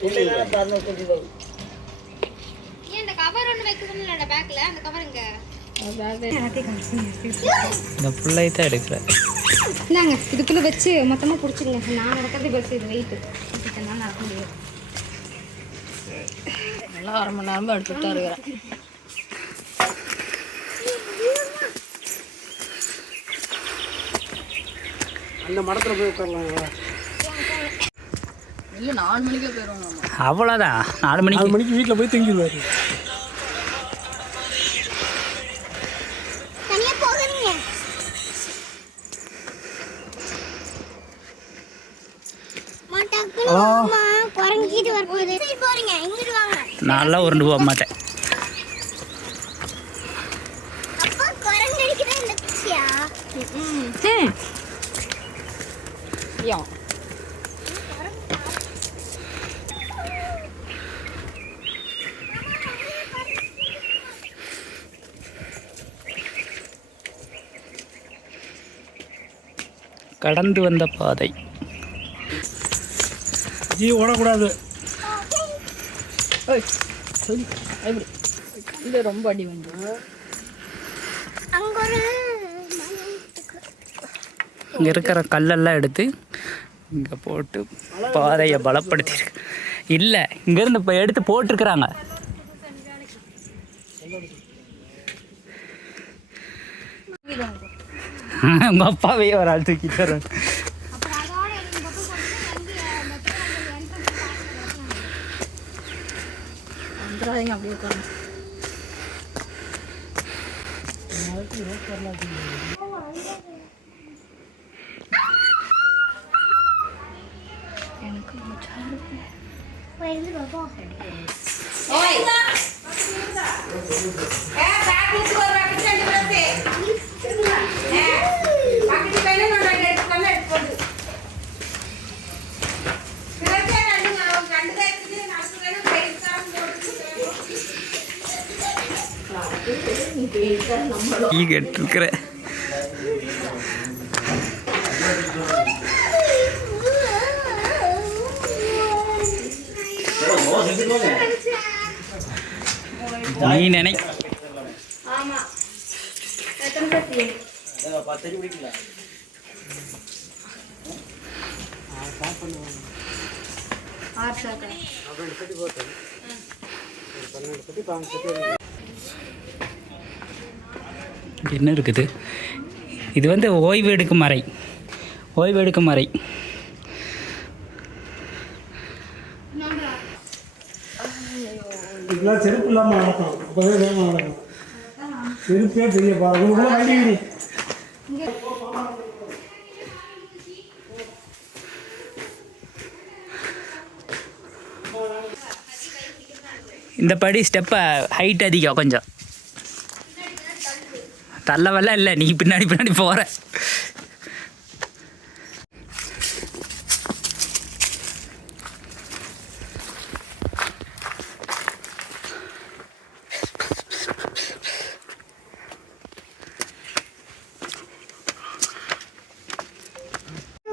இந்த பிள்ளை தான் எடுக்கிறேன். இந்தாங்க இதுக்குள்ளே வச்சு மொத்தமாக பிடிச்சிக்கங்க. நான் நடக்கிறது பஸ் இது வெயிட்டு என்னால் நடக்க முடியாது. நல்லா 1/2 மணி நேரமாக எடுத்துகிட்டு தான் இருக்கிறேன். அந்த மடத்தில் போய் உட்காரலாம். இல்லை 4 மணிக்கே போயிடுவோம். அவ்வளோதான். 4 மணிக்கு வீட்டில் போய் தூங்கிடுவார். நான்லாம் உருண்டு போக மாட்டேன். கடந்து வந்த பாதை. ஓடக்கூடாது. இது ரொம்ப அடி வந்து இங்கே இருக்கிற கல்லெல்லாம் எடுத்து இங்கே போட்டு பாதையை பலப்படுத்தியிருக்கு. இல்லை, இங்கேருந்து இப்போ எடுத்து போட்டிருக்கிறாங்க. உங்கள் அப்பாவே ஒரு ஆள் தூக்கிட்டு வர. அப்படியே உட்காந்து கேட்டிருக்கிற நீ நினை என்ன இருக்குது. இது வந்து ஓய்வு எடுக்கும் அறை. ஓய்வு எடுக்கும் அறை. இதெல்லாம் செருப்பு இல்லாமல் நடக்கும். அப்போதே வேகமாக நடக்கும். செருப்பே பெரிய பாருங்க. இந்த படி ஸ்டெப்பை ஹைட் அதிகம் கொஞ்சம். தள்ளவெல்லாம் இல்லை, நீ பின்னாடி பின்னாடி போகிற.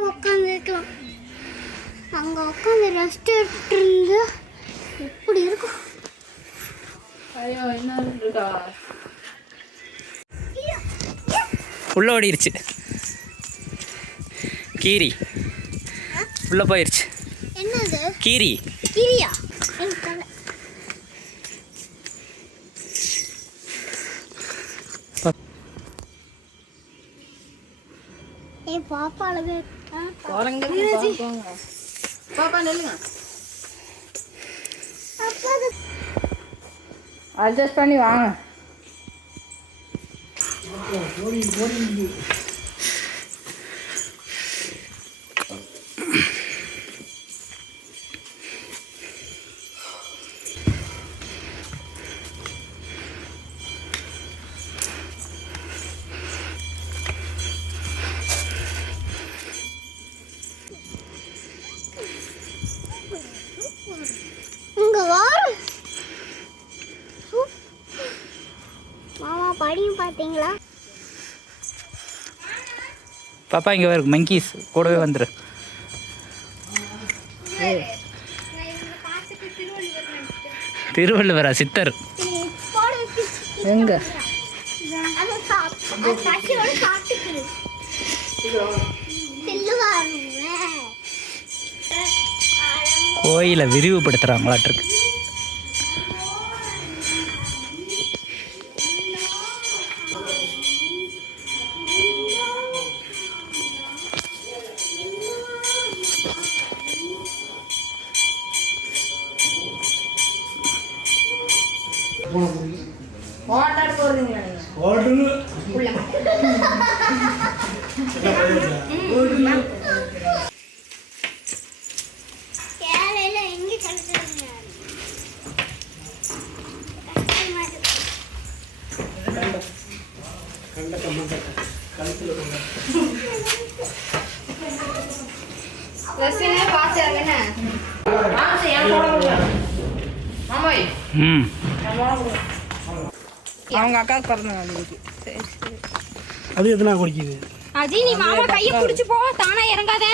உட்காந்துருக்கலாம். அங்கே உட்காந்து ரெஸ்ட் எடுத்துட்டு இருந்து எப்படி இருக்கும். ஐயோ என்ன இருக்கா உள்ள ஓடிருச்சு. கீரி உள்ள போயிருச்சு. என்னது கீரி? கீரியா? ஏ பாப்பா அழகு. பாப்பா நெல்லுங்க. அப்பா அட்ஜஸ்ட் பண்ணி வாங்க. இங்க வா. மாமா படியும் பாத்தீங்களா? பாப்பா இங்கே வரும். மங்கீஸ் கூடவே வந்துடு. திருவள்ளுவரா சித்தர்? எங்க கோயிலை விரிவுபடுத்துகிறாங்களாட்டிருக்கு. ஹோட்டல் போறீங்களா நீங்க? ஹோட்டல் ம் அவங்க அக்காவுக்கு பிறந்த நாள் இன்னைக்கு. சரி சரி. அது எத்தனை குடிக்குது? அஜி நீ மாமா கையை பிடிச்சி போ, தானா இறங்காத.